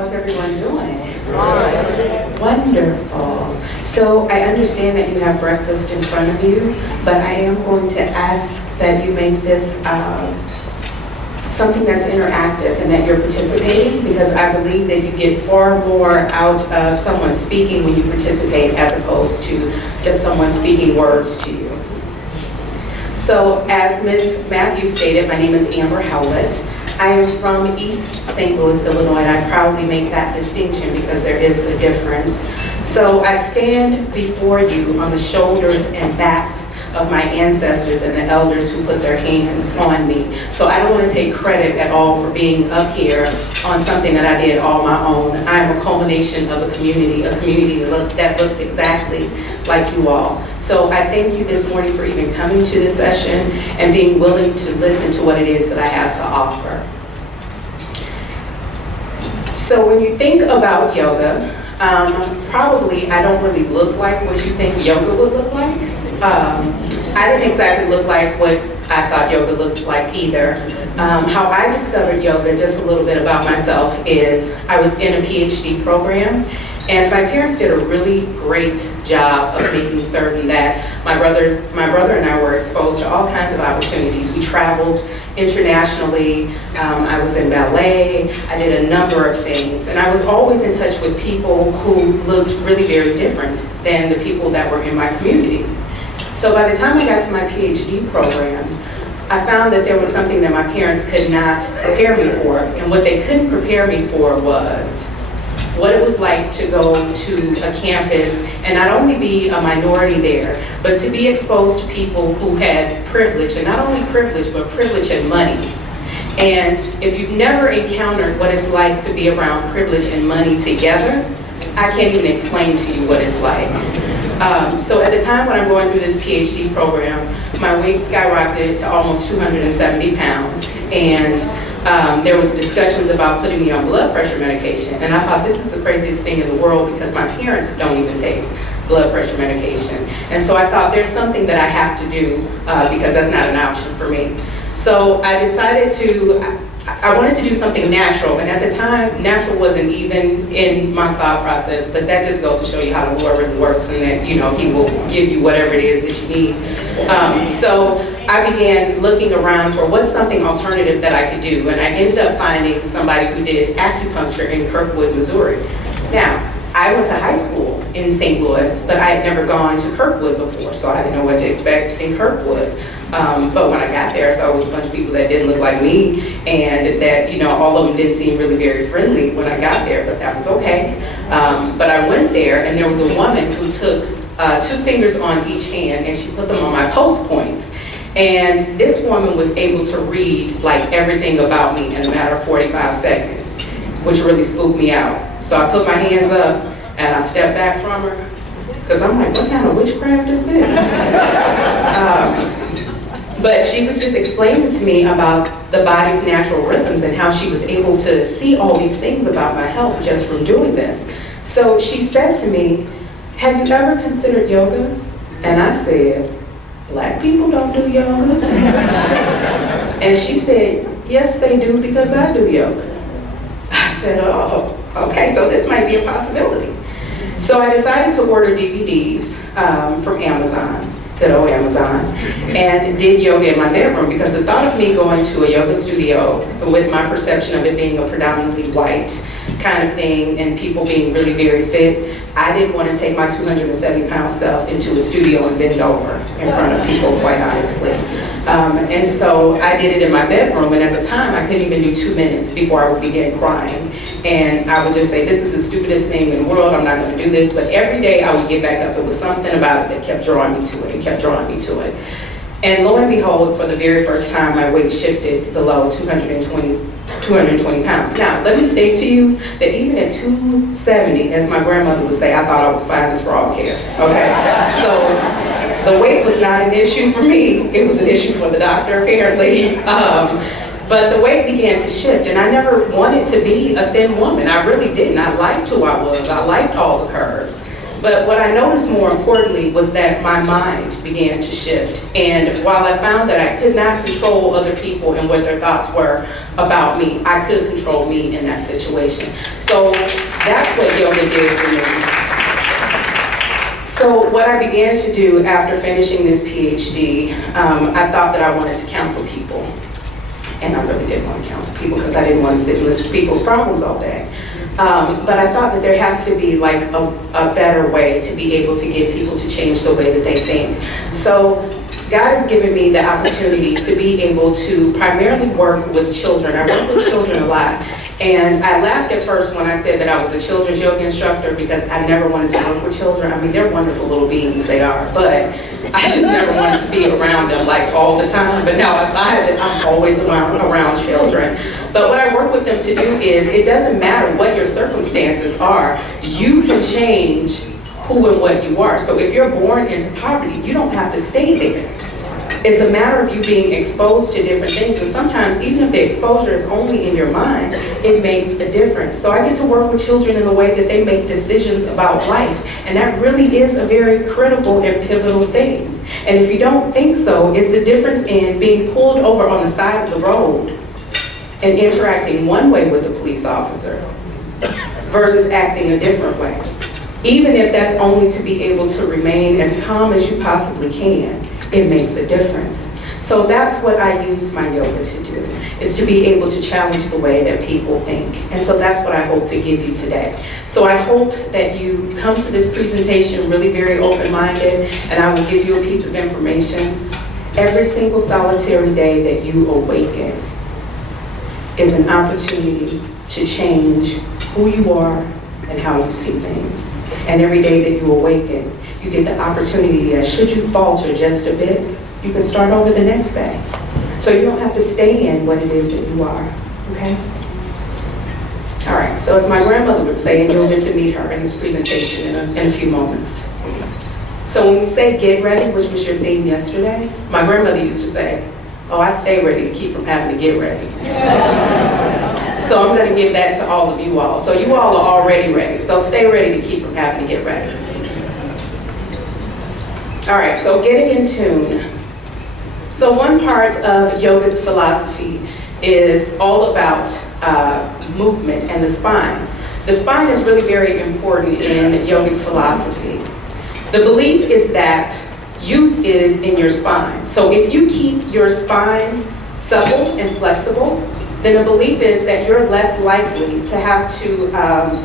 How's everyone doing? Wonderful. So I understand that you have breakfast in front of you, but I am going to ask that you make this something that's interactive and that you're participating, because I believe that you get far more out of someone speaking when you participate as opposed to just someone speaking words to you. So as Ms. Matthews stated, my name is Amber Howlett. I am from East St. Louis, Illinois, and I proudly make that distinction because there is a difference. So I stand before you on the shoulders and backs of my ancestors and the elders who put their hands on me. So I don't want to take credit at all for being up here on something that I did all my own. I am a culmination of a community that looks exactly like you all. So I thank you this morning for even coming to this session and being willing to listen to what it is that I have to offer. So when you think about yoga, probably I don't really look like what you think yoga would look like. I didn't exactly look like what I thought yoga looked like either. How I discovered yoga, just a little bit about myself, is I was in a PhD program, and my parents did a really great job of making certain that my brother and I were exposed to all kinds of opportunities. We traveled internationally, I was in ballet, I did a number of things, and I was always in touch with people who looked really very different than the people that were in my community. So by the time I got to my PhD program, I found that there was something that my parents could not prepare me for, and what they couldn't prepare me for was what it was like to go to a campus and not only be a minority there, but to be exposed to people who had privilege, and not only privilege, but privilege and money. And if you've never encountered what it's like to be around privilege and money together, I can't even explain to you what it's like. So at the time when I'm going through this PhD program, my weight skyrocketed to almost 270 pounds, and there was discussions about putting me on blood pressure medication, and I thought this is the craziest thing in the world because my parents don't even take blood pressure medication. And so I thought there's something that I have to do because that's not an option for me. So I decided I wanted to do something natural, and at the time, natural wasn't even in my thought process, but that just goes to show you how the Lord really works, and that, He will give you whatever it is that you need. So I began looking around for what's something alternative that I could do, and I ended up finding somebody who did acupuncture in Kirkwood, Missouri. Now, I went to high school in St. Louis, but I had never gone to Kirkwood before, so I didn't know what to expect in Kirkwood. But when I got there, I saw a bunch of people that didn't look like me, and that, all of them didn't seem really very friendly when I got there, but that was okay. But I went there, and there was a woman who took 2 fingers on each hand, and she put them on my post points. And this woman was able to read like everything about me in a matter of 45 seconds, which really spooked me out. So I put my hands up, and I stepped back from her, because I'm like, what kind of witchcraft is this? But she was just explaining to me about the body's natural rhythms and how she was able to see all these things about my health just from doing this. So she said to me, have you ever considered yoga? And I said, Black people don't do yoga? And she said, yes, they do, because I do yoga. I said, oh, okay, so this might be a possibility. So I decided to order DVDs from Amazon. Good old Amazon, and did yoga in my bedroom, because the thought of me going to a yoga studio with my perception of it being a predominantly white kind of thing and people being really very fit, I didn't want to take my 270-pound self into a studio and bend over in front of people, quite honestly. And so I did it in my bedroom, and at the time I couldn't even do 2 minutes before I would begin crying. And I would just say, this is the stupidest thing in the world, I'm not going to do this. But every day I would get back up. There was something about it that kept drawing me to it and kept drawing me to it. And lo and behold, for the very first time, my weight shifted below 220 pounds. Now, let me state to you that even at 270, as my grandmother would say, I thought I was fine as frog hair, okay? So the weight was not an issue for me. It was an issue for the doctor, apparently. But the weight began to shift, and I never wanted to be a thin woman. I really didn't. I liked who I was. I liked all the curves. But what I noticed more importantly was that my mind began to shift. And while I found that I could not control other people and what their thoughts were about me, I could control me in that situation. So that's what yoga did for me. So what I began to do after finishing this PhD, I thought that I wanted to counsel people. And I really didn't want to counsel people because I didn't want to sit and listen to people's problems all day. But I thought that there has to be like a better way to be able to get people to change the way that they think. So God has given me the opportunity to be able to primarily work with children. I work with children a lot. And I laughed at first when I said that I was a children's yoga instructor because I never wanted to work with children. I mean, they're wonderful little beings, they are, but I just never wanted to be around them like all the time. But now I find that I'm always around children. But what I work with them to do is, it doesn't matter what your circumstances are, you can change who and what you are. So if you're born into poverty, you don't have to stay there. It's a matter of you being exposed to different things, and sometimes even if the exposure is only in your mind, it makes a difference. So I get to work with children in the way that they make decisions about life, and that really is a very critical and pivotal thing. And if you don't think so, it's the difference in being pulled over on the side of the road and interacting one way with a police officer versus acting a different way. Even if that's only to be able to remain as calm as you possibly can, it makes a difference. So that's what I use my yoga to do, is to be able to challenge the way that people think. And so that's what I hope to give you today. So I hope that you come to this presentation really very open-minded, and I will give you a piece of information. Every single solitary day that you awaken is an opportunity to change who you are and how you see things. And every day that you awaken, you get the opportunity that should you falter just a bit, you can start over the next day. So you don't have to stay in what it is that you are, okay? All right, so as my grandmother would say, and you'll get to meet her in this presentation in a few moments. So when we say get ready, which was your theme yesterday, my grandmother used to say, oh, I stay ready to keep from having to get ready. So I'm going to give that to all of you all. So you all are already ready. So stay ready to keep from having to get ready. All right, so getting in tune. So one part of yogic philosophy is all about movement and the spine. The spine is really very important in yogic philosophy. The belief is that youth is in your spine. So if you keep your spine supple and flexible, then the belief is that you're less likely to have to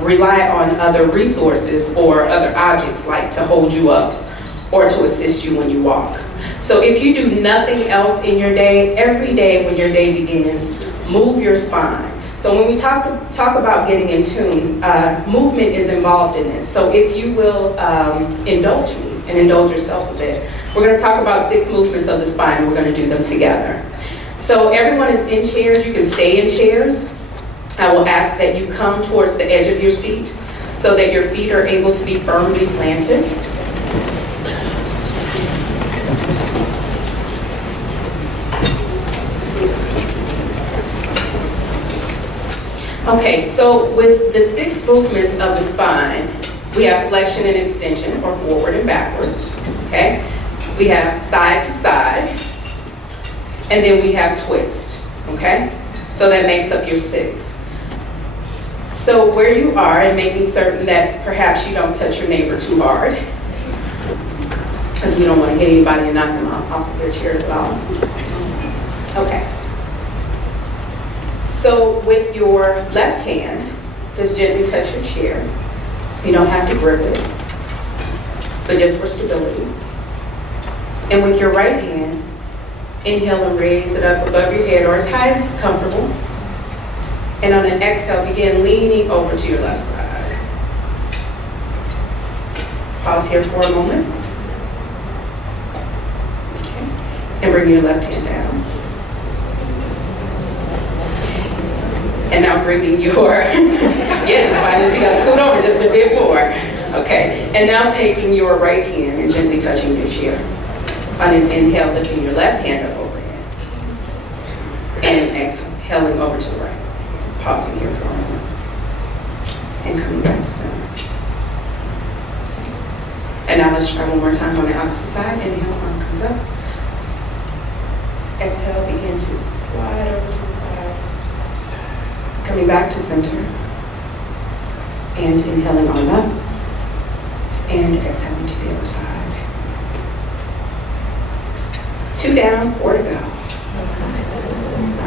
rely on other resources or other objects like to hold you up or to assist you when you walk. So if you do nothing else in your day, every day when your day begins, move your spine. So when we talk about getting in tune, movement is involved in this. So if you will indulge me and indulge yourself a bit, we're going to talk about 6 movements of the spine, and we're going to do them together. So everyone is in chairs. You can stay in chairs. I will ask that you come towards the edge of your seat so that your feet are able to be firmly planted. Okay, so with the 6 movements of the spine, we have flexion and extension, or forward and backwards, okay? We have side to side, and then we have twist, okay? So that makes up your 6. So where you are, and making certain that perhaps you don't touch your neighbor too hard, because we don't want to hit anybody and knock them off of their chairs at all. Okay. So with your left hand, just gently touch your chair. You don't have to grip it, but just for stability. And with your right hand, inhale and raise it up above your head or as high as is comfortable. And on an exhale, begin leaning over to your left side. Pause here for a moment. Okay. And bring your left hand down. And now bringing your, it's fine that you gotta scoot over just a bit more. Okay, and now taking your right hand and gently touching your chair. On an inhale, lifting your left hand up overhead. And exhaling over to the right. Pausing here for a moment. And coming back to center. And now let's try one more time on the opposite side. Inhale, arm comes up. Exhale, begin to slide over to the side. Coming back to center. And inhaling on up. And exhaling to the other side. 2 down, 4 to go. All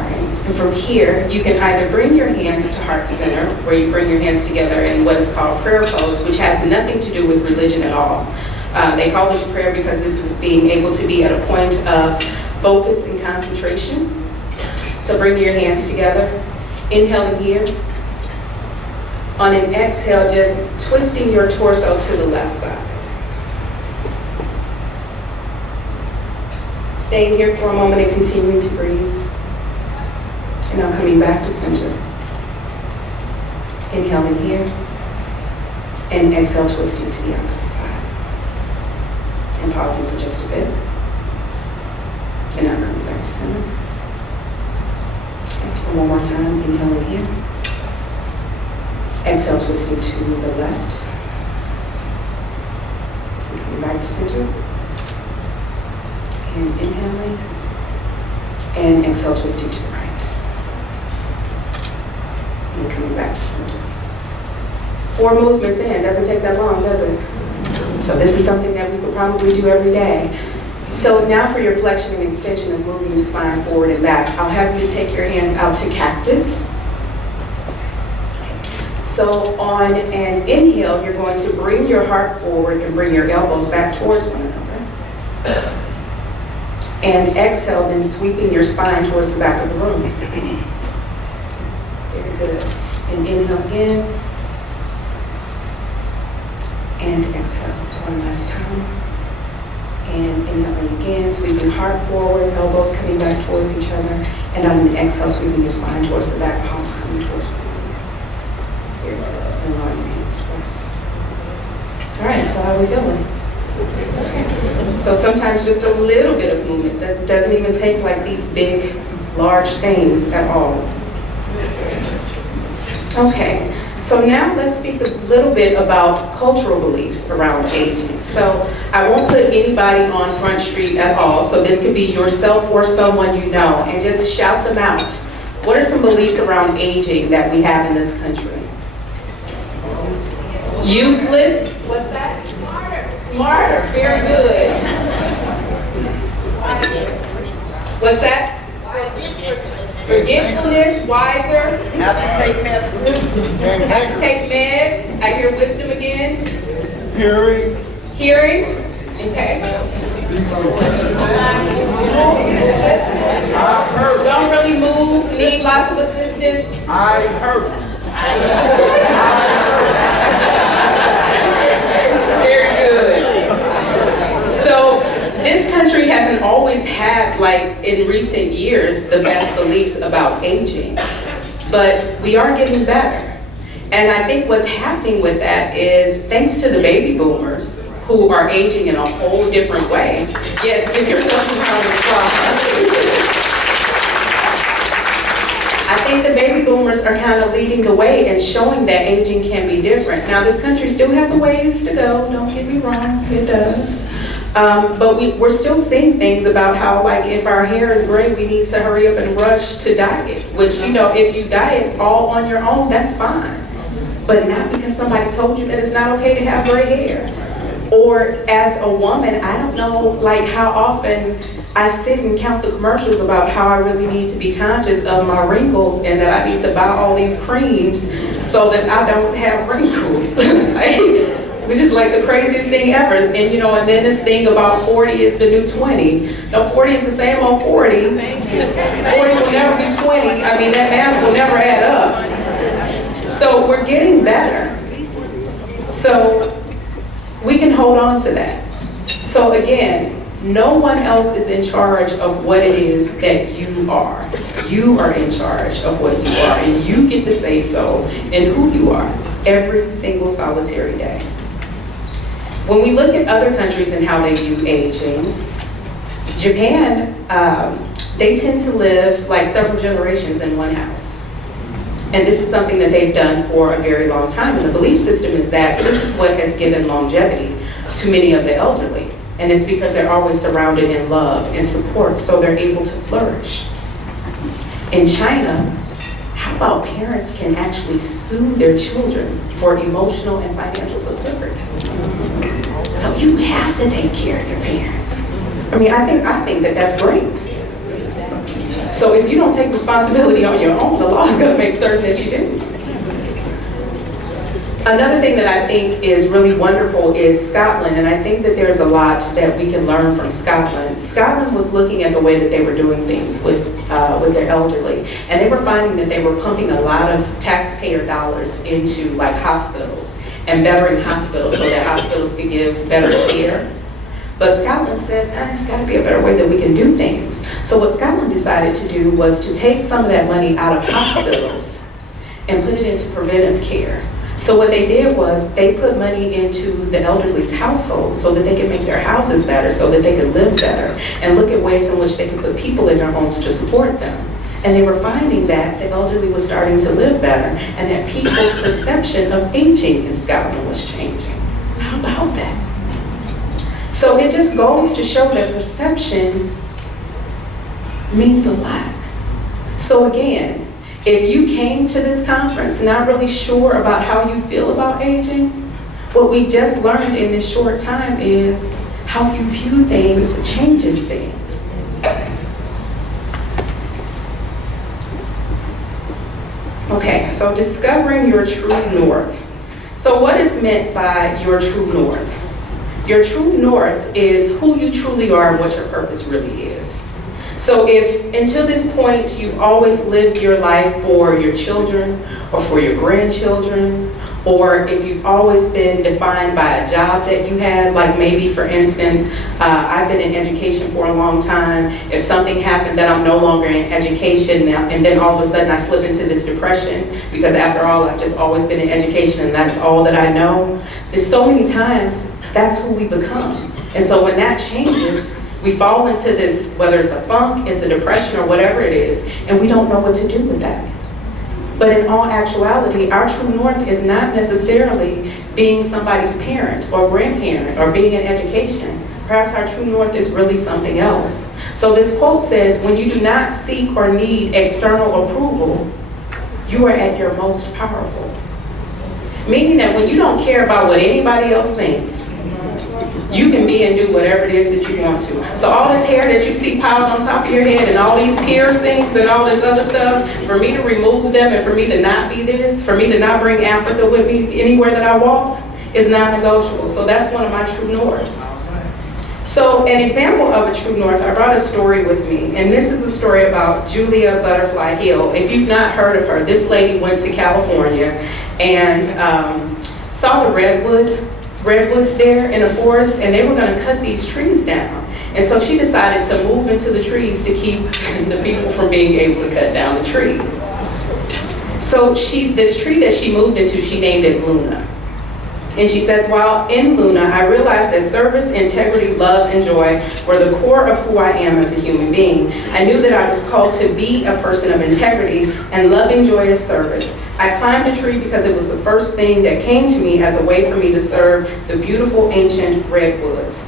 right. And from here, you can either bring your hands to heart center, where you bring your hands together in what is called prayer pose, which has nothing to do with religion at all. They call this prayer because this is being able to be at a point of focus and concentration. So bring your hands together, inhaling here. On an exhale, just twisting your torso to the left side. Staying here for a moment and continuing to breathe. And now coming back to center. Inhaling here. And exhale, twisting to the opposite side. And pausing for just a bit. And now coming back to center. Okay. And one more time, inhaling here. Exhale, twisting to the left. And coming back to center. And inhaling. And exhale, twisting to the right. And coming back to center. 4 movements in, doesn't take that long, does it? So this is something that we could probably do every day. So now for your flexion and extension of moving the spine forward and back, I'll have you take your hands out to cactus. So on an inhale, you're going to bring your heart forward and bring your elbows back towards one another. And exhale, then sweeping your spine towards the back of the room. Very good. And inhale again. And exhale one last time. And inhaling again, sweeping heart forward, elbows coming back towards each other. And on an exhale, sweeping your spine towards the back, palms coming towards one another. Very good. And allow your hands to rest. All right, so how are we feeling? So sometimes just a little bit of movement that doesn't even take like these big, large things at all. Okay, so now let's speak a little bit about cultural beliefs around aging. So I won't put anybody on Front Street at all, so this could be yourself or someone you know, and just shout them out. What are some beliefs around aging that we have in this country? Useless? What's that? Smarter, very good. What's that? Forgetfulness, wiser. Have to take medicine. Have to take meds. I hear wisdom again. Hearing. Hearing. Okay. Don't really move. Need lots of assistance. I hurt. Very good. So this country hasn't always had, like in recent years, the best beliefs about aging, but we are getting better. And I think what's happening with that is thanks to the baby boomers who are aging in a whole different way. Yes, give yourself some time to applause. I think the baby boomers are kind of leading the way and showing that aging can be different. Now, this country still has a ways to go, don't get me wrong, it does. But we're still seeing things about how, like, if our hair is gray, we need to hurry up and rush to dye it. Which, you know, if you dye it all on your own, that's fine. But not because somebody told you that it's not okay to have gray hair. Or as a woman, I don't know, like, how often I sit and count the commercials about how I really need to be conscious of my wrinkles and that I need to buy all these creams so that I don't have wrinkles. Which is like the craziest thing ever. And you know, and then this thing about 40 is the new 20. No, 40 is the same old 40. 40 will never be 20. I mean, that math will never add up. So we're getting better. So we can hold on to that. So again, no one else is in charge of what it is that you are. You are in charge of what you are, and you get to say so and who you are every single solitary day. When we look at other countries and how they view aging, Japan, they tend to live like several generations in one house. And this is something that they've done for a very long time. And the belief system is that this is what has given longevity. to many of the elderly. And it's because they're always surrounded in love and support, so they're able to flourish. In China, how about parents can actually sue their children for emotional and financial support? So you have to take care of your parents. I mean, I think that that's great. So if you don't take responsibility on your own, the law is going to make certain that you do. Another thing that I think is really wonderful is Scotland, and I think that there's a lot that we can learn from Scotland. Scotland was looking at the way that they were doing things with their elderly, and they were finding that they were pumping a lot of taxpayer dollars into like hospitals and bettering hospitals so that hospitals could give better care. But Scotland said, it's got to be a better way that we can do things. So what Scotland decided to do was to take some of that money out of hospitals and put it into preventive care. So what they did was they put money into the elderly's household so that they could make their houses better, so that they could live better, and look at ways in which they could put people in their homes to support them. And they were finding that the elderly was starting to live better, and that people's perception of aging in Scotland was changing. How about that? So it just goes to show that perception means a lot. So again, if you came to this conference not really sure about how you feel about aging, what we just learned in this short time is how you view things changes things. Okay, so discovering your true north. So what is meant by your true north? Your true north is who you truly are and what your purpose really is. So if until this point you've always lived your life for your children or for your grandchildren, or if you've always been defined by a job that you had, like maybe for instance, I've been in education for a long time. If something happened that I'm no longer in education now, and then all of a sudden I slip into this depression, because after all I've just always been in education and that's all that I know. There's so many times that's who we become. And so when that changes, we fall into this, whether it's a funk, it's a depression, or whatever it is, and we don't know what to do with that. But in all actuality, our true north is not necessarily being somebody's parent or grandparent or being in education. Perhaps our true north is really something else. So this quote says, when you do not seek or need external approval, you are at your most powerful. Meaning that when you don't care about what anybody else thinks, you can be and do whatever it is that you want to. So all this hair that you see piled on top of your head and all these piercings and all this other stuff, for me to remove them and for me to not be this, for me to not bring Africa with me anywhere that I walk, is non-negotiable. So that's one of my true norths. So an example of a true north, I brought a story with me, and this is a story about Julia Butterfly Hill. If you've not heard of her, this lady went to California and saw the redwoods there in a forest, and they were going to cut these trees down. And so she decided to move into the trees to keep the people from being able to cut down the trees. So this tree that she moved into, she named it Luna. And she says, while in Luna, I realized that service, integrity, love, and joy were the core of who I am as a human being. I knew that I was called to be a person of integrity and loving, joyous service. I climbed the tree because it was the first thing that came to me as a way for me to serve the beautiful ancient redwoods.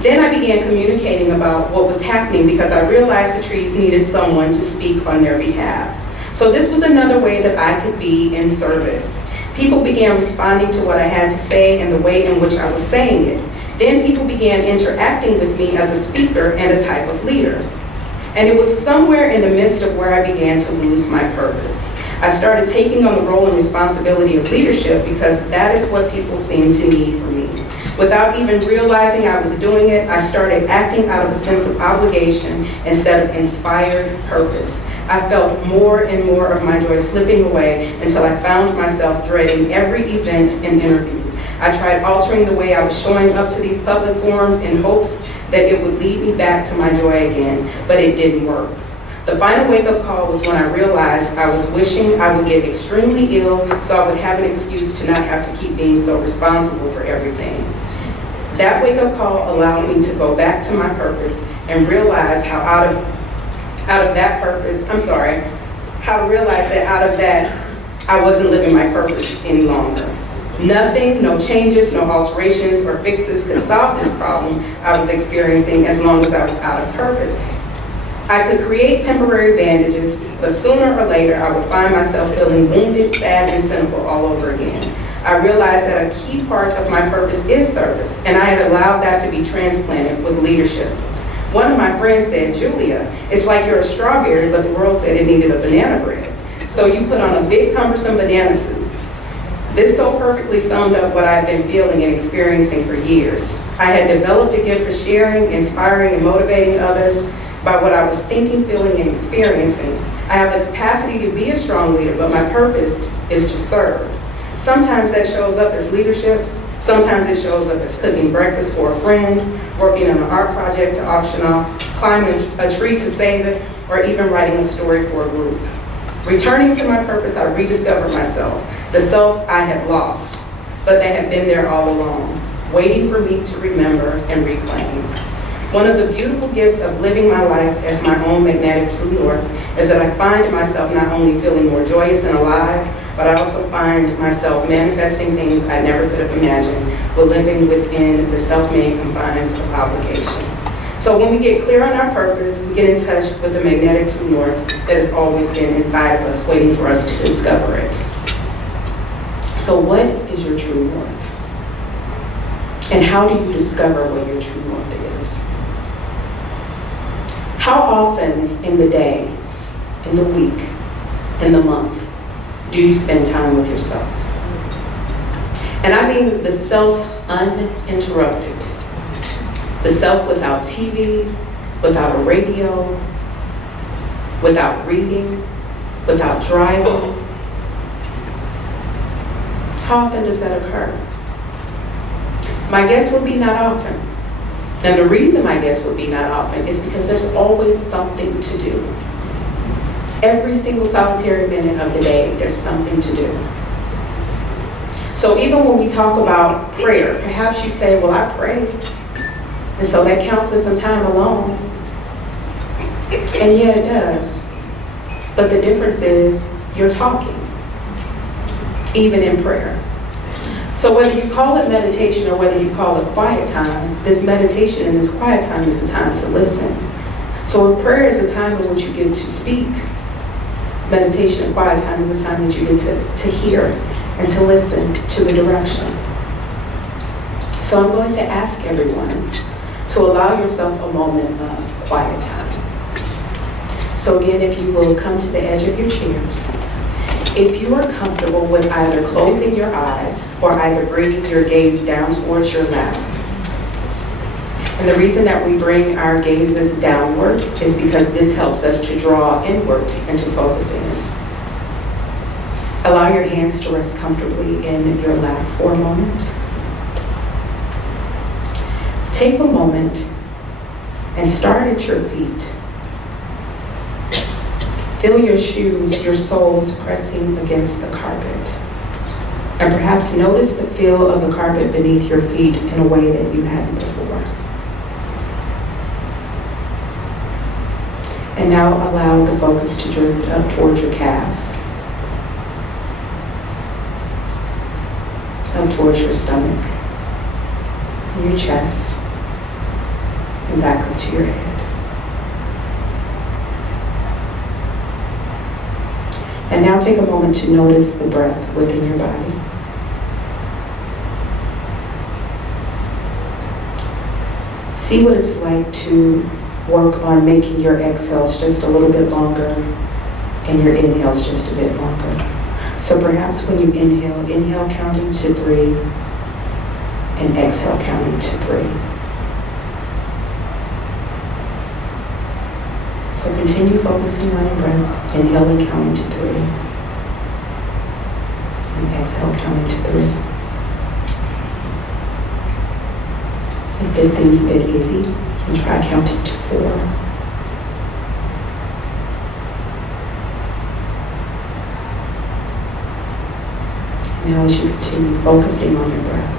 Then I began communicating about what was happening because I realized the trees needed someone to speak on their behalf. So this was another way that I could be in service. People began responding to what I had to say and the way in which I was saying it. Then people began interacting with me as a speaker and a type of leader. And it was somewhere in the midst of where I began to lose my purpose. I started taking on the role and responsibility of leadership because that is what people seemed to need from me. Without even realizing I was doing it, I started acting out of a sense of obligation instead of inspired purpose. I felt more and more of my joy slipping away until I found myself dreading every event and interview. I tried altering the way I was showing up to these public forums in hopes that it would lead me back to my joy again, but it didn't work. The final wake-up call was when I realized I was wishing I would get extremely ill so I would have an excuse to not have to keep being so responsible for everything. That wake-up call allowed me to go back to my purpose and realize how how to realize that out of that, I wasn't living my purpose any longer. Nothing, no changes, no alterations or fixes could solve this problem I was experiencing as long as I was out of purpose. I could create temporary bandages, but sooner or later I would find myself feeling wounded, sad, and cynical all over again. I realized that a key part of my purpose is service, and I had allowed that to be transplanted with leadership. One of my friends said, "Julia, it's like you're a strawberry, but the world said it needed a banana bread. So you put on a big cumbersome banana suit." This so perfectly summed up what I've been feeling and experiencing for years. I had developed a gift for sharing, inspiring, and motivating others by what I was thinking, feeling, and experiencing. I have the capacity to be a strong leader, but my purpose is to serve. Sometimes that shows up as leadership. Sometimes it shows up as cooking breakfast for a friend, working on an art project to auction off, climbing a tree to save it, or even writing a story for a group. Returning to my purpose, I rediscovered myself, the self I had lost, but they had been there all along, waiting for me to remember and reclaim. One of the beautiful gifts of living my life as my own magnetic true north is that I find myself not only feeling more joyous and alive, but I also find myself manifesting things I never could have imagined, but living within the self-made confines of obligation. So when we get clear on our purpose, we get in touch with the magnetic true north that has always been inside of us, waiting for us to discover it. So what is your true north? And how do you discover what your true north is? How often in the day, in the week, in the month, do you spend time with yourself? And I mean the self uninterrupted. The self without TV, without a radio, without reading, without driving. How often does that occur? My guess would be not often. And the reason my guess would be not often is because there's always something to do. Every single solitary minute of the day, there's something to do. So even when we talk about prayer, perhaps you say, well, I pray, and so that counts as some time alone. And yeah, it does. But the difference is you're talking, even in prayer. So whether you call it meditation or whether you call it quiet time, this meditation and this quiet time is a time to listen. So if prayer is a time in which you get to speak, meditation and quiet time is a time that you get to hear and to listen to the direction. So I'm going to ask everyone to allow yourself a moment of quiet time. So again, if you will come to the edge of your chairs. If you are comfortable with either closing your eyes or either bringing your gaze down towards your lap. And the reason that we bring our gazes downward is because this helps us to draw inward and to focus in. Allow your hands to rest comfortably in your lap for a moment. Take a moment and start at your feet. Feel your shoes, your soles pressing against the carpet. And perhaps notice the feel of the carpet beneath your feet in a way that you hadn't before. And now allow the focus to drift up towards your calves, up towards your stomach, and your chest, and back up to your head. And now take a moment to notice the breath within your body. See what it's like to work on making your exhales just a little bit longer and your inhales just a bit longer. So perhaps when you inhale counting to 3 and exhale counting to 3. So continue focusing on your breath, inhaling, counting to 3, and exhale, counting to 3. If this seems a bit easy, you can try counting to 4. Now as you continue focusing on your breath,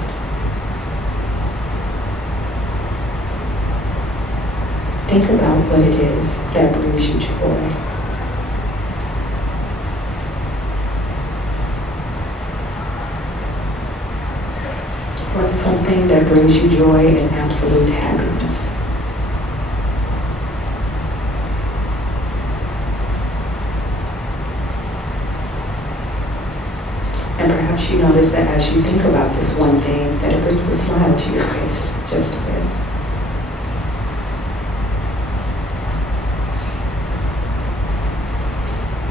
think about what it is that brings you joy. What's something that brings you joy and absolute happiness? And perhaps you notice that as you think about this one thing, that it brings a smile to your face just a bit.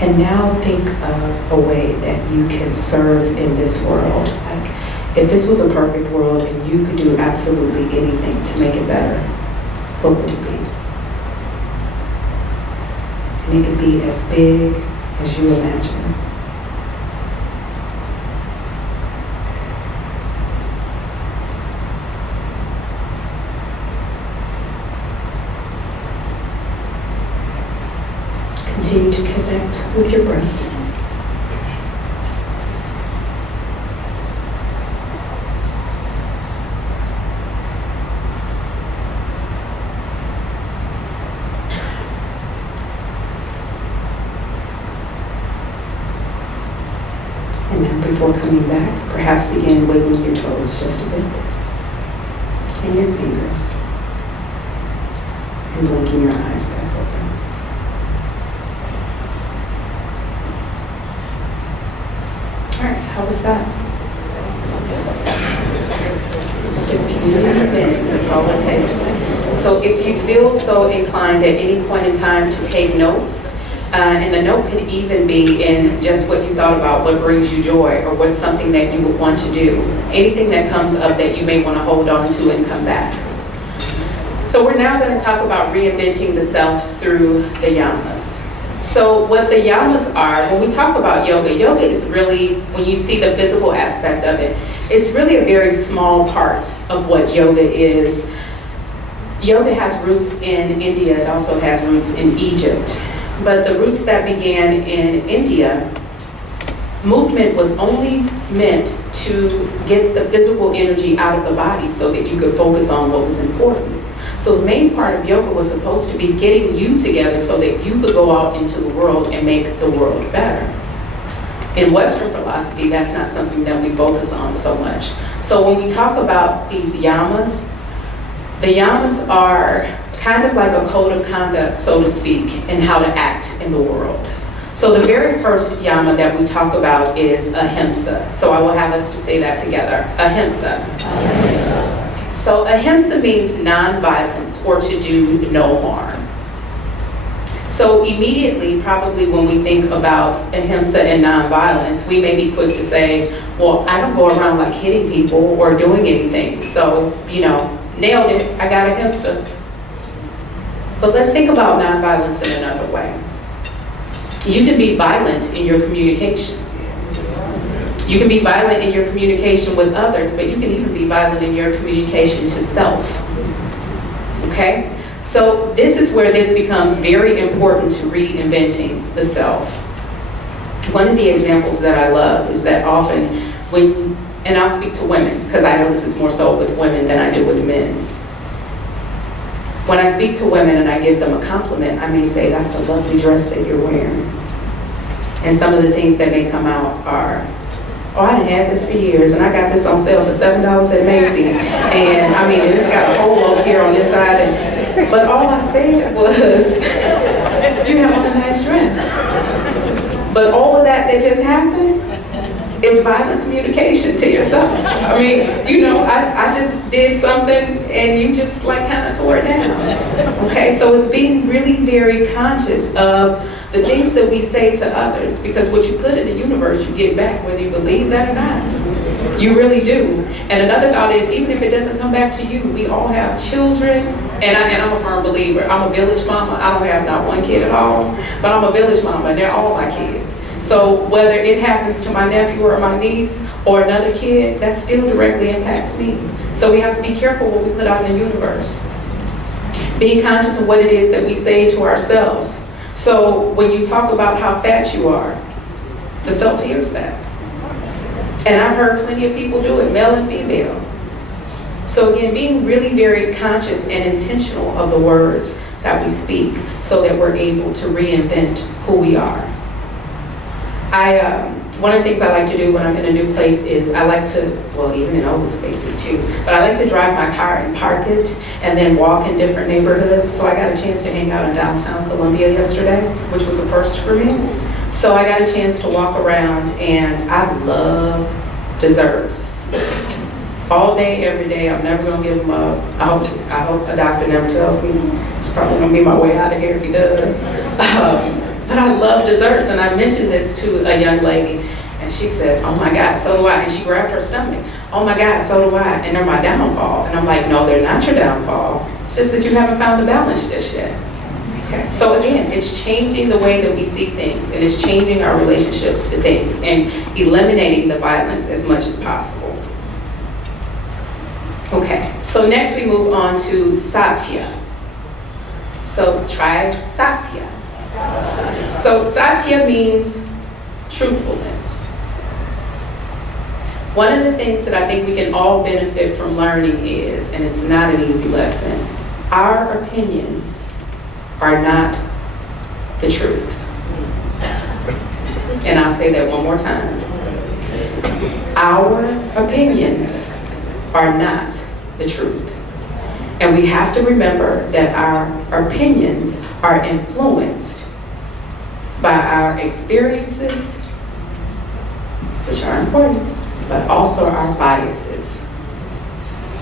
And now think of a way that you can serve in this world. Like, if this was a perfect world and you could do absolutely anything to make it better, what would it be? And it could be as big as you imagine. Continue to connect with your breath. And now before coming back, perhaps begin wiggling your toes just a bit. And your fingers. And blinking your eyes back open. All right, how was that? Just a few minutes, that's all it takes. So if you feel so inclined at any point in time to take notes, and the note could even be in just what you thought about, what brings you joy, or what's something that you would want to do. Anything that comes up that you may want to hold on to and come back. So we're now going to talk about reinventing the self through the yamas. So what the yamas are, when we talk about yoga, yoga is really, when you see the physical aspect of it, it's really a very small part of what yoga is. Yoga has roots in India, it also has roots in Egypt. But the roots that began in India, movement was only meant to get the physical energy out of the body so that you could focus on what was important. So the main part of yoga was supposed to be getting you together so that you could go out into the world and make the world better. In Western philosophy, that's not something that we focus on so much. So when we talk about these yamas, the yamas are kind of like a code of conduct, so to speak, in how to act in the world. So the very first yama that we talk about is ahimsa. So I will have us to say that together. Ahimsa. So ahimsa means non-violence, or to do no harm. So immediately, probably when we think about ahimsa and non-violence, we may be quick to say, well, I don't go around like hitting people or doing anything. So, nailed it, I got ahimsa. But let's think about non-violence in another way. You can be violent in your communication. You can be violent in your communication with others, but you can even be violent in your communication to self. Okay? So this is where this becomes very important to reinventing the self. One of the examples that I love is that often and I'll speak to women, because I know this is more so with women than I do with men. When I speak to women and I give them a compliment, I may say, that's a lovely dress that you're wearing. And some of the things that may come out are, oh, I done had this for years, and I got this on sale for $7 at Macy's. And I mean, it's got a hole over here on this side. But all I said was, you have on a nice dress. But all of that just happened is violent communication to yourself. I mean, I just did something and you just kind of tore it down. Okay, so it's being really very conscious of the things that we say to others, because what you put in the universe, you get back, whether you believe that or not. You really do. And another thought is, even if it doesn't come back to you, we all have children, and I'm a firm believer. I'm a village mama. I don't have not one kid at all, but I'm a village mama, and they're all my kids. So whether it happens to my nephew or my niece or another kid, that still directly impacts me. So we have to be careful what we put out in the universe. Being conscious of what it is that we say to ourselves. So when you talk about how fat you are, the self hears that. And I've heard plenty of people do it, male and female. So again, being really very conscious and intentional of the words that we speak so that we're able to reinvent who we are. One of the things I like to do when I'm in a new place is I like to, well, even in old spaces too, but I like to drive my car and park it and then walk in different neighborhoods. So I got a chance to hang out in downtown Columbia yesterday, which was a first for me. So I got a chance to walk around, and I love desserts. All day, every day, I'm never gonna give them up. I hope a doctor never tells me it's probably gonna be my way out of here if he does. But I love desserts, and I mentioned this to a young lady, and she says, oh my God, so do I. And she grabbed her stomach. Oh my God, so do I. And they're my downfall. And I'm like, no, they're not your downfall. It's just that you haven't found the balance just yet. Okay. So again, it's changing the way that we see things, and it's changing our relationships to things, and eliminating the violence as much as possible. Okay, so next we move on to Satya. So try Satya. So Satya means truthfulness. One of the things that I think we can all benefit from learning is, and it's not an easy lesson, our opinions are not the truth. And I'll say that one more time. Our opinions are not the truth. And we have to remember that our opinions are influenced by our experiences, which are important, but also our biases.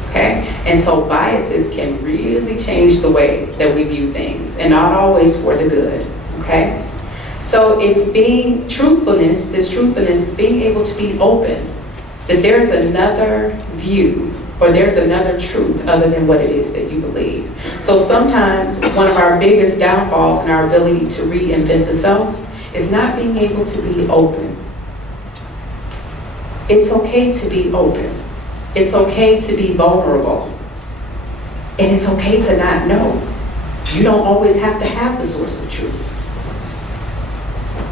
Okay? And so biases can really change the way that we view things, and not always for the good. Okay? So it's being truthfulness, this truthfulness is being able to be open, that there's another view, or there's another truth other than what it is that you believe. So sometimes one of our biggest downfalls in our ability to reinvent the self is not being able to be open. It's okay to be open. It's okay to be vulnerable. And it's okay to not know. You don't always have to have the source of truth.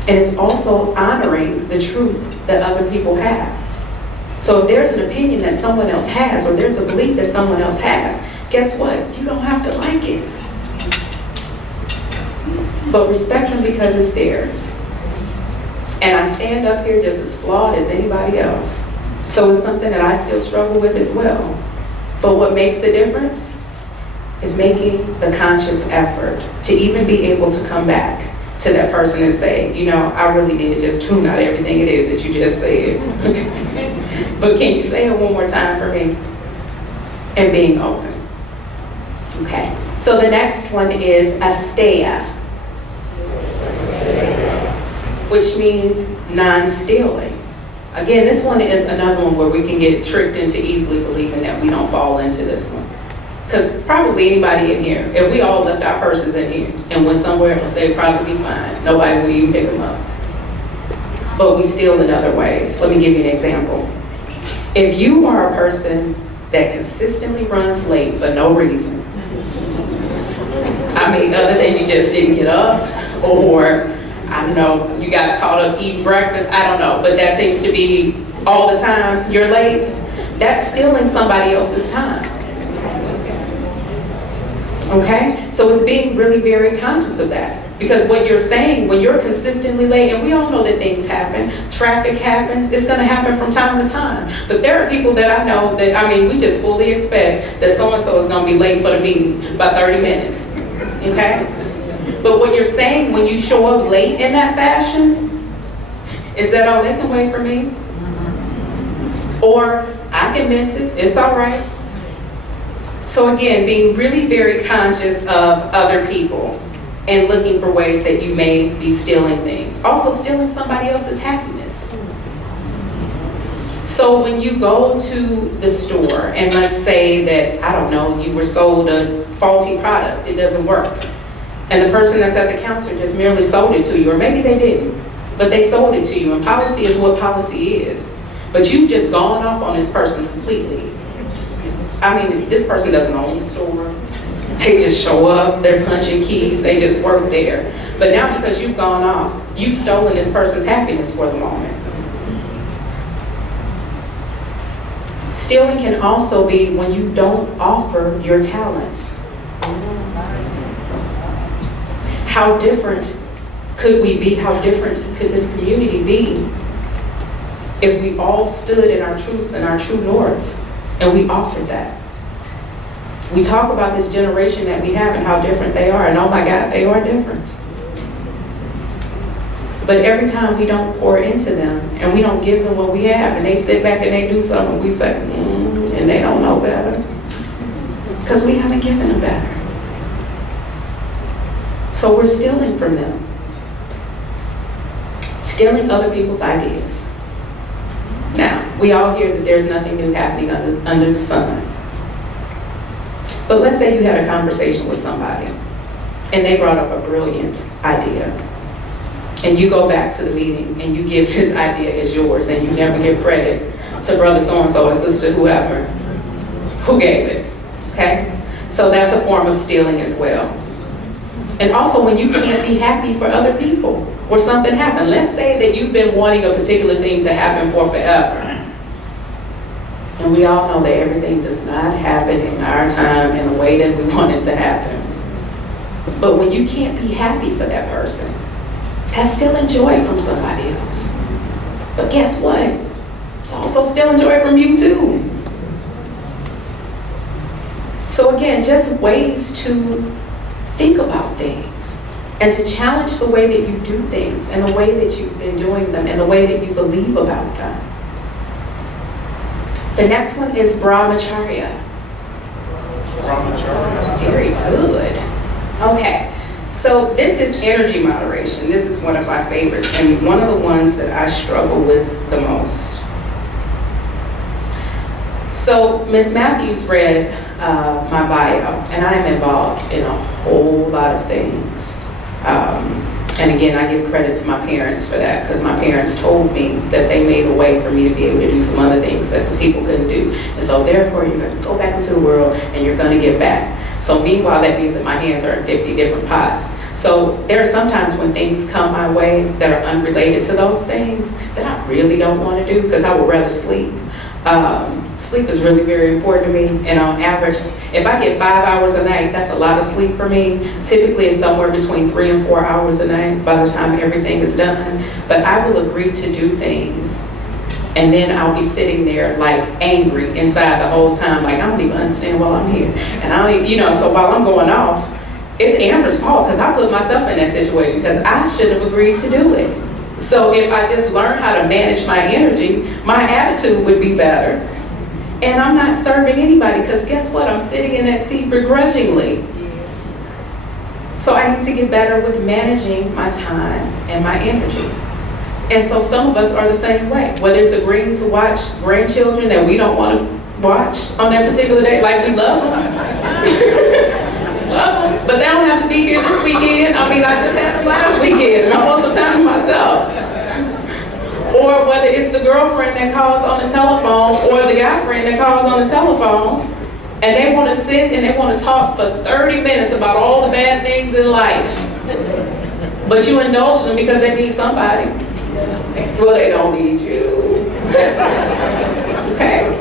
And it's also honoring the truth that other people have. So if there's an opinion that someone else has, or there's a belief that someone else has, guess what? You don't have to like it. But respect them because it's theirs. And I stand up here just as flawed as anybody else. So it's something that I still struggle with as well. But what makes the difference is making the conscious effort to even be able to come back to that person and say, you know, I really did just tune out everything it is that you just said. But can you say it one more time for me? And being open. Okay. So the next one is asteya, which means non-stealing. Again, this one is another one where we can get tricked into easily believing that we don't fall into this one. Because probably anybody in here, if we all left our purses in here and went somewhere else, they'd probably be fine. Nobody would even pick them up. But we steal in other ways. Let me give you an example. If you are a person that consistently runs late for no reason, I mean, other than you just didn't get up, or I don't know, you got caught up eating breakfast, I don't know, but that seems to be all the time you're late, that's stealing somebody else's time. Okay? So it's being really very conscious of that. Because what you're saying, when you're consistently late, and we all know that things happen, traffic happens, it's going to happen from time to time. But there are people that I know that, I mean, we just fully expect that so-and-so is going to be late for the meeting by 30 minutes. Okay? But what you're saying, when you show up late in that fashion, is that, oh, they can wait for me? Or, I can miss it, it's all right. So again, being really very conscious of other people and looking for ways that you may be stealing things. Also stealing somebody else's happiness. So when you go to the store and let's say that, I don't know, you were sold a faulty product, it doesn't work. And the person that's at the counter just merely sold it to you, or maybe they didn't, but they sold it to you, and policy is what policy is. But you've just gone off on this person completely. I mean, this person doesn't own the store. They just show up, they're punching keys, they just work there. But now because you've gone off, you've stolen this person's happiness for the moment. Stealing can also be when you don't offer your talents. How different could we be? How different could this community be if we all stood in our truths and our true norths and we offered that? We talk about this generation that we have and how different they are, and oh my God, they are different. But every time we don't pour into them and we don't give them what we have and they sit back and they do something, we say, and they don't know better. Because we haven't given them better. So we're stealing from them. Stealing other people's ideas. Now, we all hear that there's nothing new happening under the sun. But let's say you had a conversation with somebody and they brought up a brilliant idea. And you go back to the meeting and you give his idea as yours and you never give credit to brother so-and-so or sister whoever who gave it, okay? So that's a form of stealing as well. And also when you can't be happy for other people or something happened. Let's say that you've been wanting a particular thing to happen for forever. And we all know that everything does not happen in our time in the way that we want it to happen. But when you can't be happy for that person, that's stealing joy from somebody else. But guess what? It's also stealing joy from you too. So again, just ways to think about things and to challenge the way that you do things and the way that you've been doing them and the way that you believe about them. The next one is brahmacharya. Brahmacharya. Very good. Okay. So this is energy moderation. This is one of my favorites and one of the ones that I struggle with the most. So Ms. Matthews read my bio, and I am involved in a whole lot of things. And again, I give credit to my parents for that, because my parents told me that they made a way for me to be able to do some other things that some people couldn't do. And so therefore, you're going to go back into the world and you're going to give back. So meanwhile, that means that my hands are in 50 different pots. So there are sometimes when things come my way that are unrelated to those things that I really don't want to do, because I would rather sleep. Sleep is really very important to me, and on average, if I get 5 hours a night, that's a lot of sleep for me. Typically it's somewhere between 3 and 4 hours a night by the time everything is done. But I will agree to do things, and then I'll be sitting there like angry inside the whole time, like I don't even understand why I'm here. And I don't, so while I'm going off, it's Amber's fault because I put myself in that situation because I should have agreed to do it. So if I just learn how to manage my energy, my attitude would be better. And I'm not serving anybody, because guess what? I'm sitting in that seat begrudgingly. So I need to get better with managing my time and my energy. And so some of us are the same way. Whether it's agreeing to watch grandchildren that we don't want to watch on that particular day, like we love them. Love them. But they don't have to be here this weekend. I just had them last weekend, and I want some time for myself. Or whether it's the girlfriend that calls on the telephone or the guy friend that calls on the telephone, and they want to sit and they want to talk for 30 minutes about all the bad things in life. But you indulge them because they need somebody. Well, they don't need you. Okay?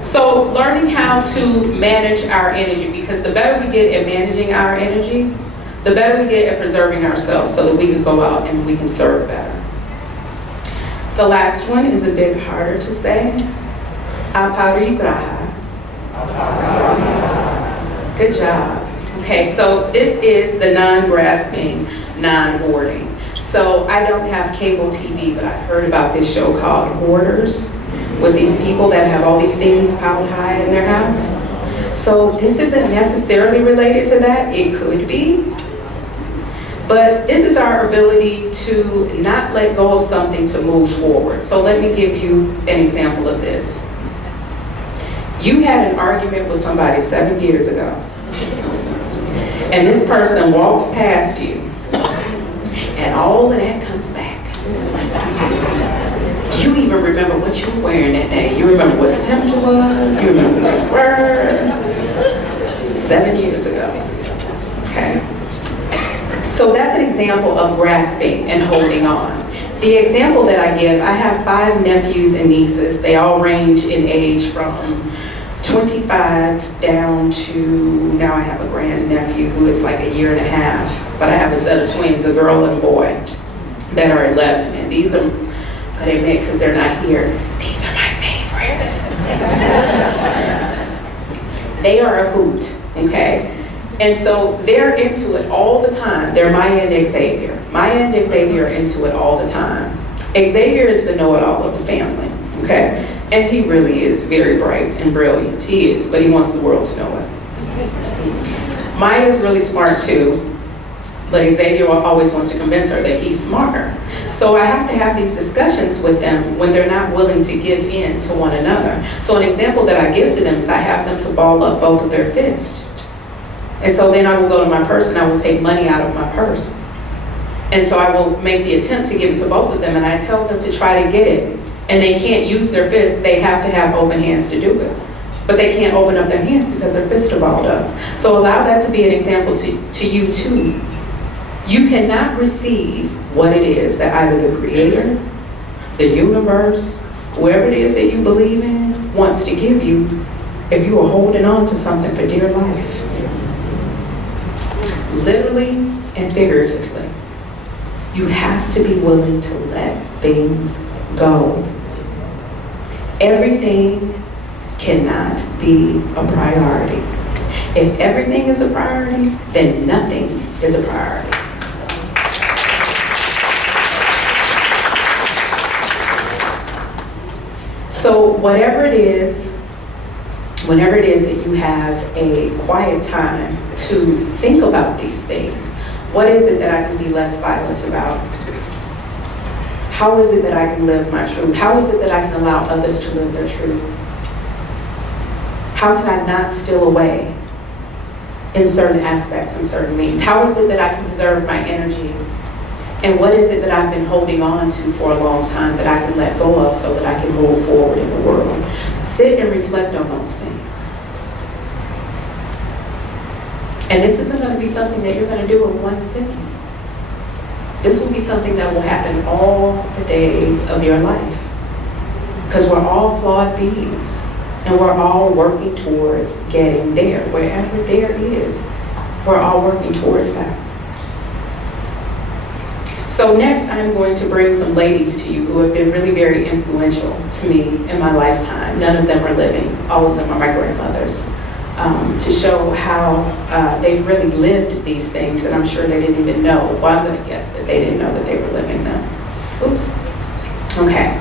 So learning how to manage our energy, because the better we get at managing our energy, the better we get at preserving ourselves so that we can go out and we can serve better. The last one is a bit harder to say. Aparigraha. Good job. Okay, so this is the non-grasping, non-hoarding. So I don't have cable TV, but I've heard about this show called Hoarders, with these people that have all these things piled high in their house. So this isn't necessarily related to that. It could be. But this is our ability to not let go of something to move forward. So let me give you an example of this. You had an argument with somebody 7 years ago, and this person walks past you, and all of that comes back. You even remember what you were wearing that day. You remember what the temperature was. You remember where you were 7 years ago. Okay? So that's an example of grasping and holding on. The example that I give, I have 5 nephews and nieces. They all range in age from 25 down to, now I have a grandnephew who is like a year and a half. But I have a set of twins, a girl and a boy, that are 11. And these are could admit because they're not here, these are my favorites. They are a hoot, okay? And so they're into it all the time. They're Maya and Xavier. Maya and Xavier are into it all the time. Xavier is the know-it-all of the family, okay? And he really is very bright and brilliant. He is, but he wants the world to know it. Maya is really smart too, but Xavier always wants to convince her that he's smarter. So I have to have these discussions with them when they're not willing to give in to one another. So an example that I give to them is I have them to ball up both of their fists. And so then I will go to my purse and I will take money out of my purse. And so I will make the attempt to give it to both of them, and I tell them to try to get it. And they can't use their fists, they have to have open hands to do it. But they can't open up their hands because their fists are balled up. So allow that to be an example to you too. You cannot receive what it is that either the Creator, the universe, whoever it is that you believe in, wants to give you if you are holding on to something for dear life. Literally and figuratively. You have to be willing to let things go. Everything cannot be a priority. If everything is a priority, then nothing is a priority. So whenever it is that you have a quiet time to think about these things, what is it that I can be less violent about? How is it that I can live my truth? How is it that I can allow others to live their truth? How can I not steal away in certain aspects and certain means? How is it that I can preserve my energy? And what is it that I've been holding on to for a long time that I can let go of so that I can move forward in the world? Sit and reflect on those things. And this isn't going to be something that you're going to do in one sitting. This will be something that will happen all the days of your life. Because we're all flawed beings. And we're all working towards getting there. Wherever there is, we're all working towards that. So next, I'm going to bring some ladies to you who have been really very influential to me in my lifetime. None of them are living. All of them are my grandmothers. To show how they've really lived these things, and I'm sure they didn't even know. Well, I'm going to guess that they didn't know that they were living them. Oops. Okay.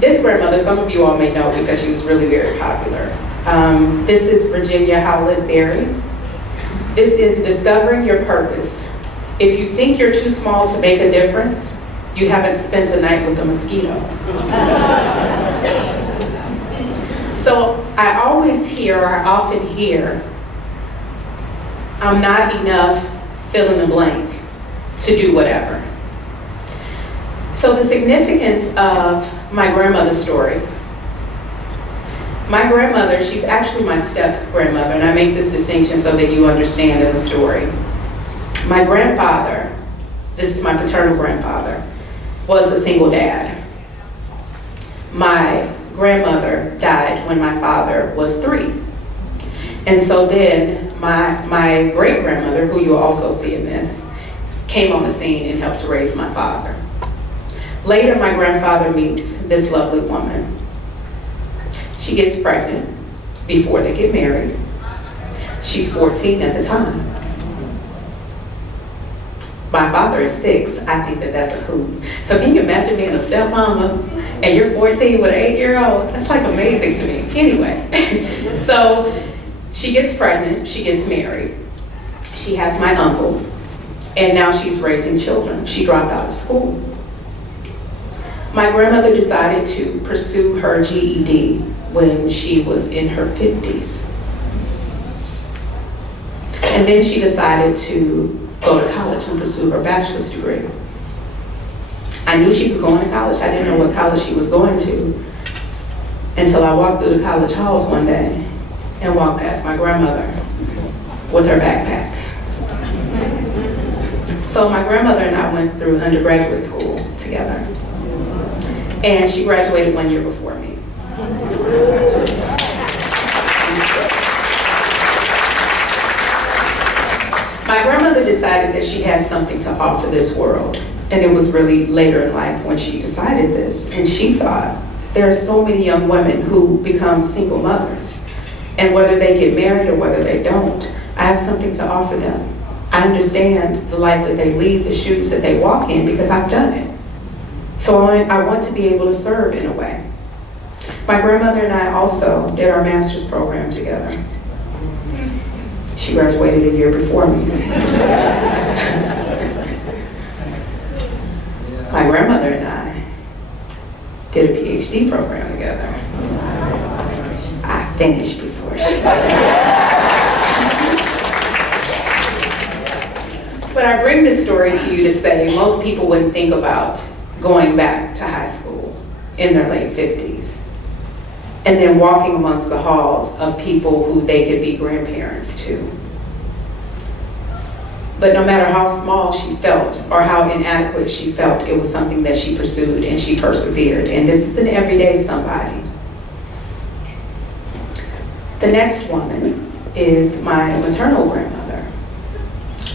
This grandmother, some of you all may know because she was really very popular. This is Virginia Howlett Berry. This is Discovering Your Purpose. If you think you're too small to make a difference, you haven't spent a night with a mosquito. So I often hear, I'm not enough, fill in the blank, to do whatever. So the significance of my grandmother's story. My grandmother, she's actually my step-grandmother, and I make this distinction so that you understand in the story. My grandfather, this is my paternal grandfather, was a single dad. My grandmother died when my father was 3. And so then my great-grandmother, who you'll also see in this, came on the scene and helped to raise my father. Later, my grandfather meets this lovely woman. She gets pregnant before they get married. She's 14 at the time. My father is 6. I think that that's a hoot. So can you imagine being a stepmama and you're 14 with an 8-year-old? That's like amazing to me. Anyway, so she gets pregnant, she gets married. She has my uncle, and now she's raising children. She dropped out of school. My grandmother decided to pursue her GED when she was in her 50s. And then she decided to go to college and pursue her bachelor's degree. I knew she was going to college. I didn't know what college she was going to until I walked through the college halls one day and walked past my grandmother with her backpack. So my grandmother and I went through undergraduate school together. And she graduated 1 year before me. My grandmother decided that she had something to offer this world. And it was really later in life when she decided this. And she thought, there are so many young women who become single mothers. And whether they get married or whether they don't, I have something to offer them. I understand the life that they lead, the shoes that they walk in, because I've done it. So I want to be able to serve in a way. My grandmother and I also did our master's program together. She graduated a year before me. My grandmother and I did a PhD program together. I finished before she did. But I bring this story to you to say most people wouldn't think about going back to high school in their late 50s and then walking amongst the halls of people who they could be grandparents to. But no matter how small she felt or how inadequate she felt, it was something that she pursued and she persevered. And this is an everyday somebody. The next woman is my maternal grandmother.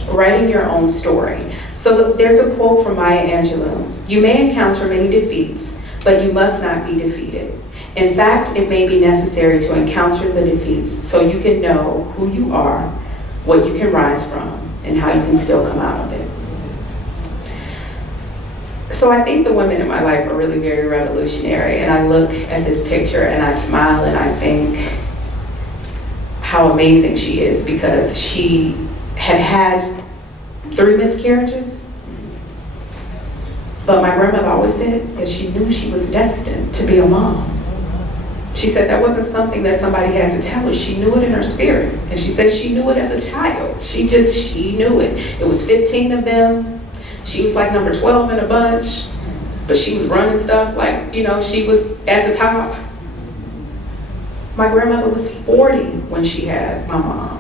Writing your own story. So there's a quote from Maya Angelou. You may encounter many defeats, but you must not be defeated. In fact, it may be necessary to encounter the defeats so you can know who you are, what you can rise from, and how you can still come out of it. So I think the women in my life are really very revolutionary, and I look at this picture and I smile and I think how amazing she is, because she had 3 miscarriages, but my grandmother always said that she knew she was destined to be a mom. She said that wasn't something that somebody had to tell her. She knew it in her spirit. And she said she knew it as a child. She knew it. It was 15 of them. She was like number 12 in a bunch, but she was running stuff like, she was at the top. My grandmother was 40 when she had my mom.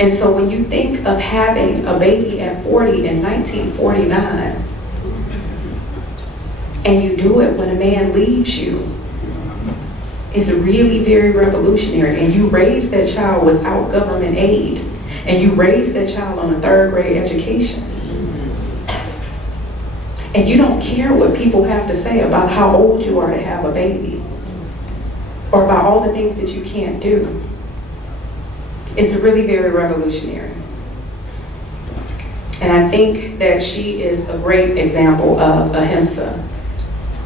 And so when you think of having a baby at 40 in 1949, and you do it when a man leaves you, it's really very revolutionary. And you raise that child without government aid, and you raise that child on a 3rd grade education. And you don't care what people have to say about how old you are to have a baby, or about all the things that you can't do. It's really very revolutionary. And I think that she is a great example of ahimsa,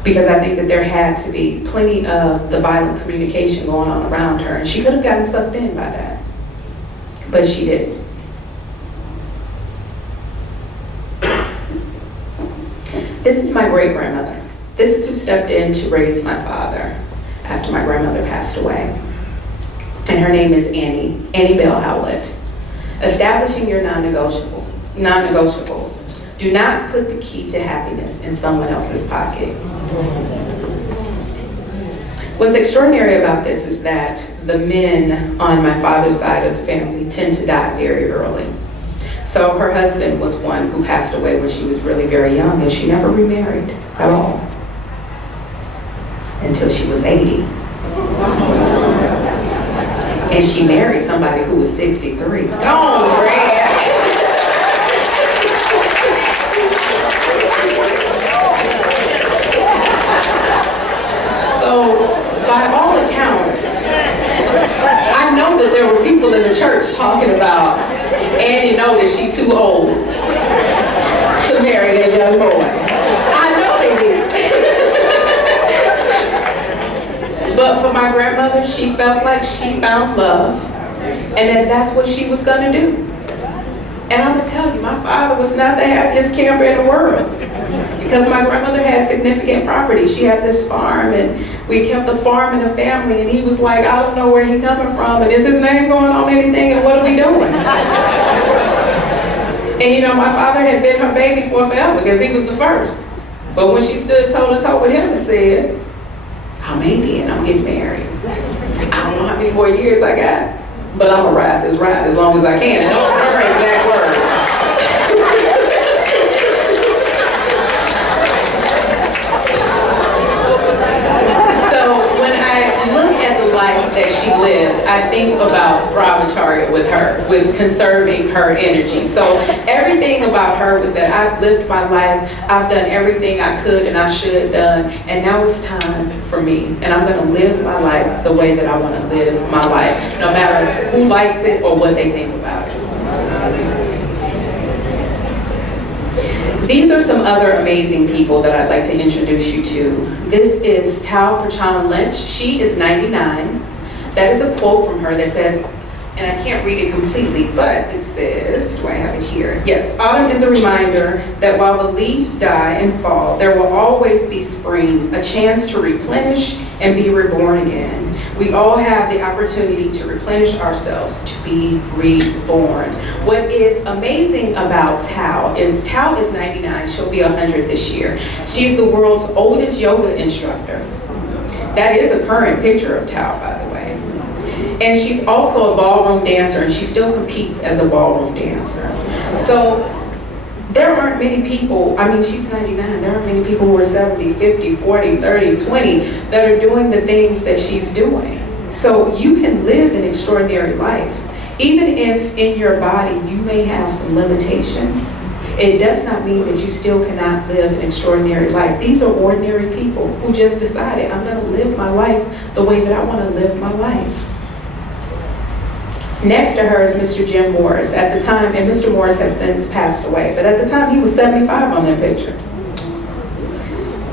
because I think that there had to be plenty of the violent communication going on around her, and she could have gotten sucked in by that, but she didn't. This is my great-grandmother. This is who stepped in to raise my father after my grandmother passed away. And her name is Annie Bell Howlett. Establishing your non-negotiables. Do not put the key to happiness in someone else's pocket. What's extraordinary about this is that the men on my father's side of the family tend to die very early. So her husband was one who passed away when she was really very young, and she never remarried at all until she was 80. And she married somebody who was 63. Oh, Brad! By all accounts, I know that there were people in the church talking about Annie know that she's too old to marry that young boy. I know they did. But for my grandmother, she felt like she found love, and that's what she was going to do. And I'm going to tell you, my father was not the happiest camper in the world, because my grandmother had significant property. She had this farm, and we kept the farm in the family, and he was like, I don't know where he's coming from, and is his name going on anything, and what are we doing? And my father had been her baby for forever, because he was the first. But when she stood toe to toe with him and said, I'm 80 and I'm getting married, I don't know how many more years I got, but I'm gonna ride this ride as long as I can. And those are her exact words. So when I look at the life that she lived, I think about brahmacharya with her, with conserving her energy. So everything about her was that I've lived my life, I've done everything I could and I should have done, and now it's time for me. And I'm going to live my life the way that I want to live my life, no matter who likes it or what they think about it. These are some other amazing people that I'd like to introduce you to. This is Tao Prachan Lynch. She is 99. That is a quote from her that says, and I can't read it completely, but it says, do I have it here? Yes, autumn is a reminder that while the leaves die and fall, there will always be spring, a chance to replenish and be reborn again. We all have the opportunity to replenish ourselves, to be reborn. What is amazing about Tao is 99, she'll be 100 this year. She's the world's oldest yoga instructor. That is a current picture of Tao, by the way. And she's also a ballroom dancer, and she still competes as a ballroom dancer. So there aren't many people, I mean, she's 99, there aren't many people who are 70, 50, 40, 30, 20 that are doing the things that she's doing. So you can live an extraordinary life. Even if in your body you may have some limitations, it does not mean that you still cannot live an extraordinary life. These are ordinary people who just decided, I'm going to live my life the way that I want to live my life. Next to her is Mr. Jim Morris. At the time, and Mr. Morris has since passed away, but at the time he was 75 on that picture.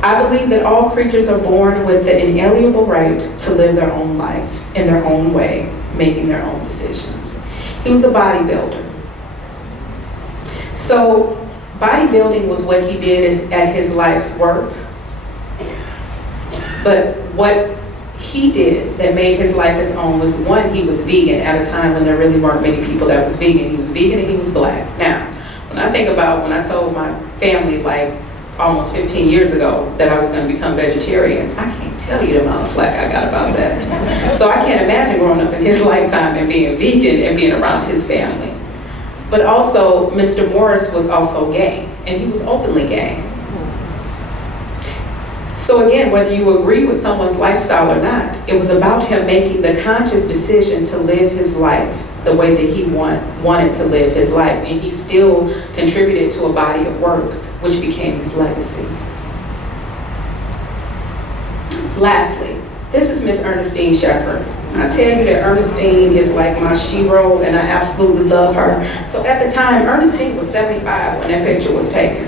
I believe that all creatures are born with the inalienable right to live their own life in their own way, making their own decisions. He was a bodybuilder. So bodybuilding was what he did at his life's work. But what he did that made his life his own was, one, he was vegan at a time when there really weren't many people that was vegan. He was vegan and he was black. Now, when I think about when I told my family like almost 15 years ago that I was going to become vegetarian, I can't tell you the amount of flack I got about that. So I can't imagine growing up in his lifetime and being vegan and being around his family. But also, Mr. Morris was also gay, and he was openly gay. So again, whether you agree with someone's lifestyle or not, it was about him making the conscious decision to live his life the way that he wanted to live his life. And he still contributed to a body of work, which became his legacy. Lastly, this is Miss Ernestine Shepherd. I tell you that Ernestine is like my shero, and I absolutely love her. So at the time, Ernestine was 75 when that picture was taken.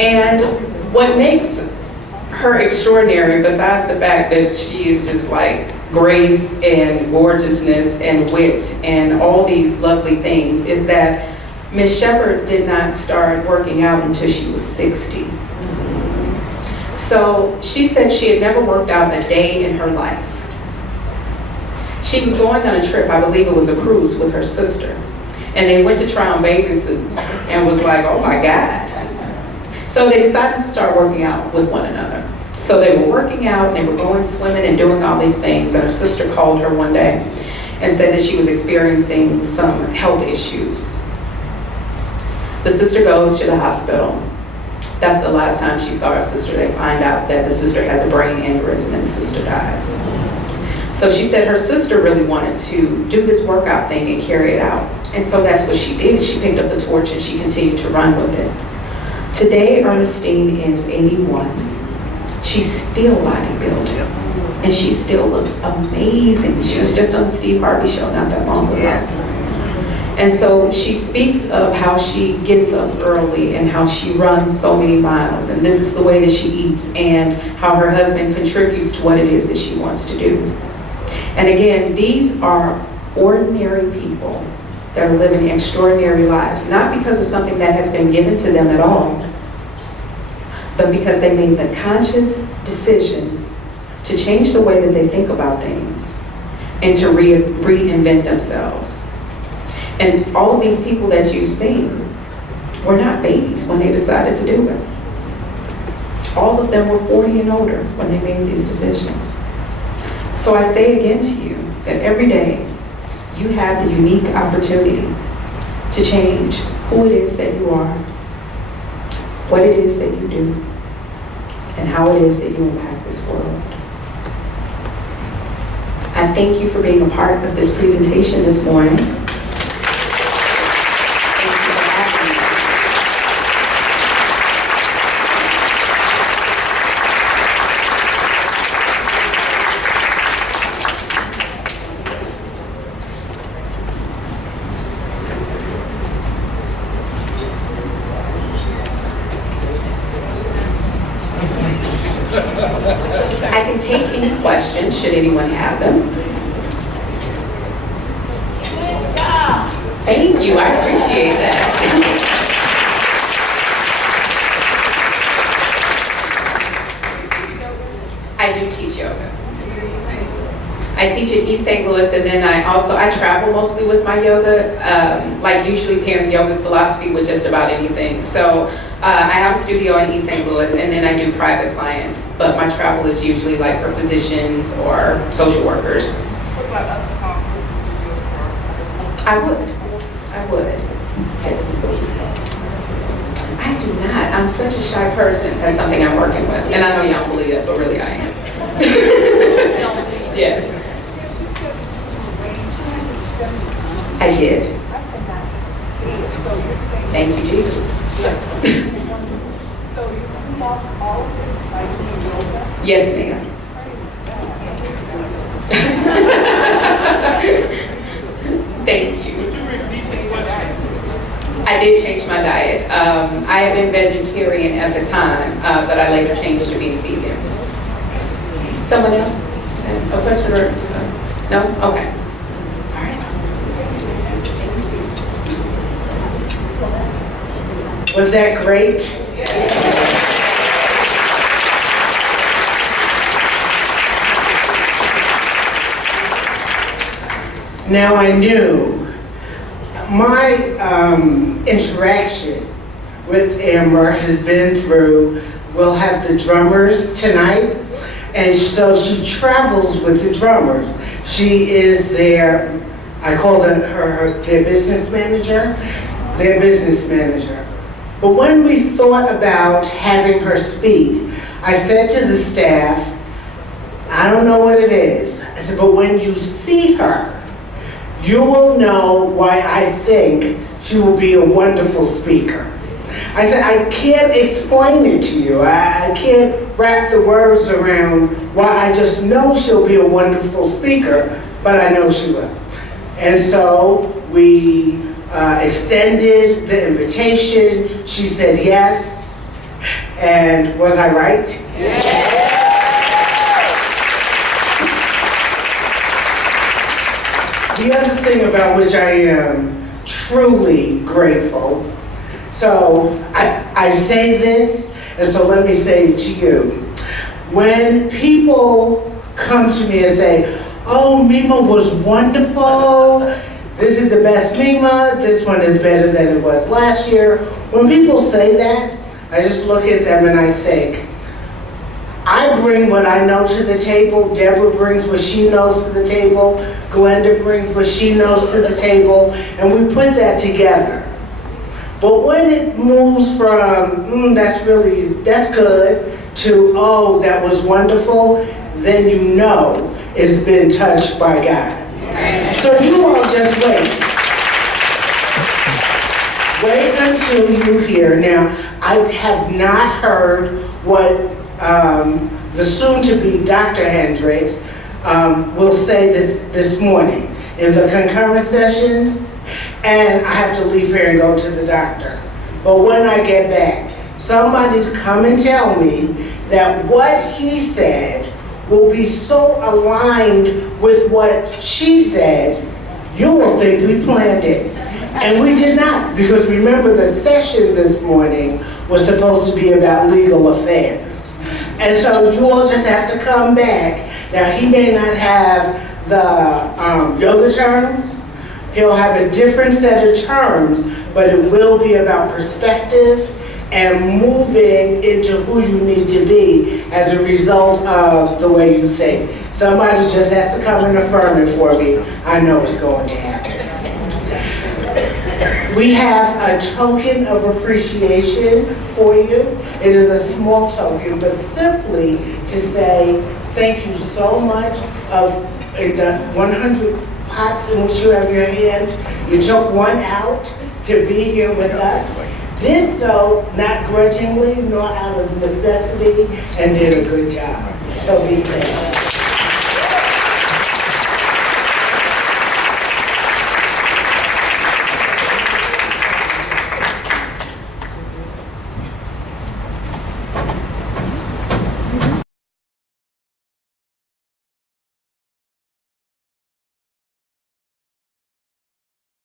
And what makes her extraordinary, besides the fact that she is just like grace and gorgeousness and wit and all these lovely things, is that Miss Shepherd did not start working out until she was 60. So she said she had never worked out a day in her life. She was going on a trip, I believe it was a cruise with her sister, and they went to try on bathing suits and was like, oh my God. So they decided to start working out with one another. So they were working out and they were going swimming and doing all these things, and her sister called her one day and said that she was experiencing some health issues. The sister goes to the hospital. That's the last time she saw her sister. They find out that the sister has a brain aneurysm and the sister dies. So she said her sister really wanted to do this workout thing and carry it out. And so that's what she did. She picked up the torch and she continued to run with it. Today, Ernestine is 81. She's still bodybuilding, and she still looks amazing. She was just on the Steve Harvey show not that long ago. Yes. And so she speaks of how she gets up early and how she runs so many miles, and this is the way that she eats, and how her husband contributes to what it is that she wants to do. And again, these are ordinary people that are living extraordinary lives, not because of something that has been given to them at all, but because they made the conscious decision to change the way that they think about things and to reinvent themselves. And all of these people that you've seen were not babies when they decided to do it. All of them were 40 and older when they made these decisions. So I say again to you that every day you have the unique opportunity to change who it is that you are, what it is that you do, and how it is that you impact this world. thank you for being a part of this presentation this morning. Thank you for having me. I can take any questions, should anyone have them. Thank you, I appreciate that. I do teach yoga. I teach at East St. Louis, and then I travel mostly with my yoga, like usually pairing yoga philosophy with just about anything. So I have a studio in East St. Louis, and then I do private clients, but my travel is usually like for physicians or social workers. What about other small groups? I would. Yes. I do not. I'm such a shy person. That's something I'm working with. And I know y'all believe it, but really I am. Yes. I did. Thank you, Jesus. So you lost all of this by doing yoga? Yes, ma'am. Thank you. I did change my diet. I had been vegetarian at the time, but I later changed to being vegan. Someone else? A question or? No? Okay. All right. Was that great? Now I knew my interaction with Amber has been through, we'll have the drummers tonight, and so she travels with the drummers. She is their, I call them their business manager, But when we thought about having her speak, I said to the staff, I don't know what it is. I said, but when you see her, you will know why I think she will be a wonderful speaker. I said, I can't explain it to you. I can't wrap the words around why I just know she'll be a wonderful speaker, but I know she will. And so we extended the invitation. She said yes. And was I right? Yeah. The other thing about which I am truly grateful, so I say this, and so let me say it to you. When people come to me and say, oh, Mima was wonderful, this is the best Mima, this one is better than it was last year. When people say that, I just look at them and I think, I bring what I know to the table, Deborah brings what she knows to the table, Glenda brings what she knows to the table, and we put that together. But when it moves from, that's good, to, oh, that was wonderful, then you know it's been touched by God. So you all just wait. Wait until you hear. Now, I have not heard what the soon-to-be Dr. Hendricks will say this morning in the concurrent sessions, and I have to leave here and go to the doctor. But when I get back, somebody come and tell me that what he said will be so aligned with what she said, you will think we planned it. And we did not, because remember the session this morning was supposed to be about legal affairs. And so you all just have to come back. Now he may not have the yoga terms, he'll have a different set of terms, but it will be about perspective and moving into who you need to be as a result of the way you think. Somebody just has to come and affirm it for me. I know it's going to happen. We have a token of appreciation for you. It is a small token, but simply to say thank you so much in the 100 pots in which you have your hands, you took one out to be here with us, did so not grudgingly nor out of necessity, and did a good job. So be thankful.